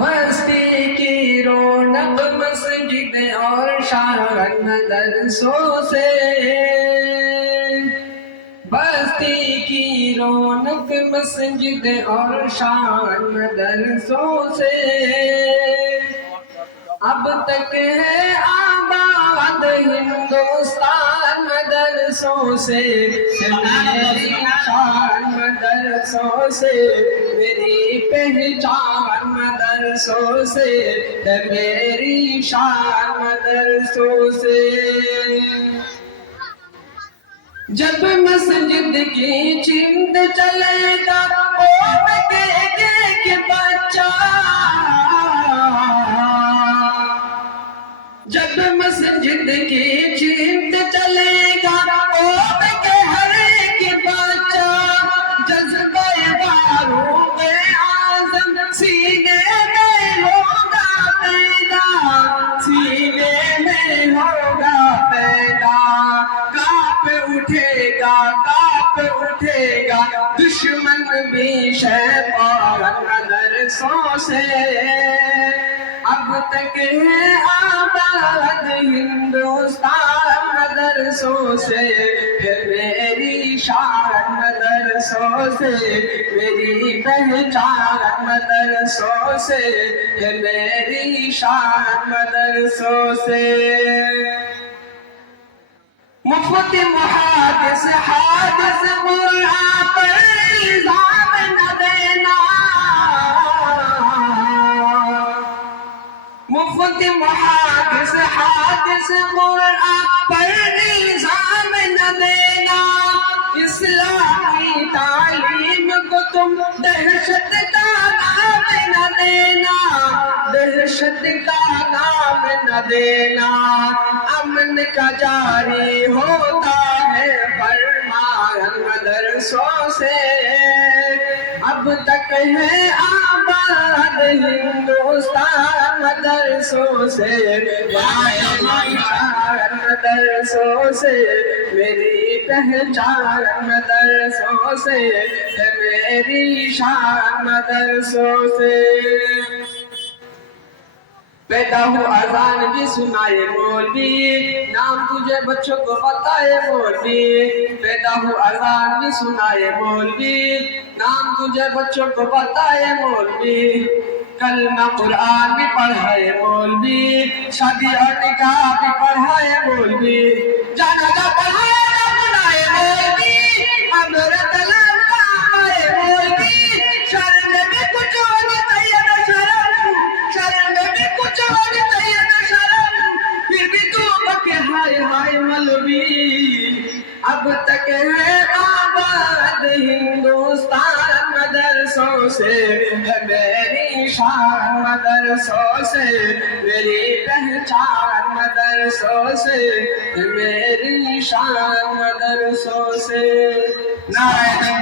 بستی کی رونق مسجد اور شان مدرسوں سے، بستی کی رونق مسجد اور شان مدرسوں سے، اب تک ہے آباد ہندوستان مدرسوں سے، میری شان مدرسوں سے، میری پہچان مدرسوں سے، میری شان مدرسوں سے۔ جب مسجد کی چند چلے گا اوٹ کے ایک بچہ، جب مسجد کی چند چلے گا اوٹ کے ہر ایک بچہ، جذبہ فاروق اعظم سینے میں ہوگا پیدا، سینے میں ہوگا پیدا، کانپ اٹھے گا دشمن بھی شیطان مدرسوں سے، اب تک ہے آباد ہندوستان مدرسوں سے، میری شان مدرسوں سے، میری پہچان مدرسوں سے، میری شان مدرسوں سے۔ مفت محادث حادث قرآن پر الزام نہ دینا، مفت محادث حادث قرآن پر الزام نہ دینا، اسلامی تعلیم کو تم دہشت کا نام نہ دینا، دہشت کا نام نہ دینا، امن کا جاری ہوتا ہے فرمان مدرسوں سے، اب تک ہے آباد ہندوستان مدرسوں سے، میری شان مدرسوں سے، میری پہچان مدرسوں سے، میری شان مدرسوں سے۔ پیدا ہو اذان بھی سنائے مولوی، نام تجھے بچوں کو بتائے مولوی، پیدا ہو اذان بھی سنائے مولوی، نام تجھے بچوں کو بتائے مولوی، کلمہ قرآن بھی پڑھائے مولوی، شادی اور نکاح بھی پڑھائے مولوی، جنازہ پڑھائے بنائے مولوی، امرت لمبائے مولوی، شرم میں کچھ ہونے چاہیے نہ شرم، شرم میں کچھ ہونے چاہیے نہ شرم، پھر بھی تو بکے ہائے ہائے مولوی، اب تک ہے آباد ہندوستان مدرسوں سے، میری شان مدرسوں سے، میری پہچان مدرسوں سے، میری شان مدرسوں سے۔ نعرہ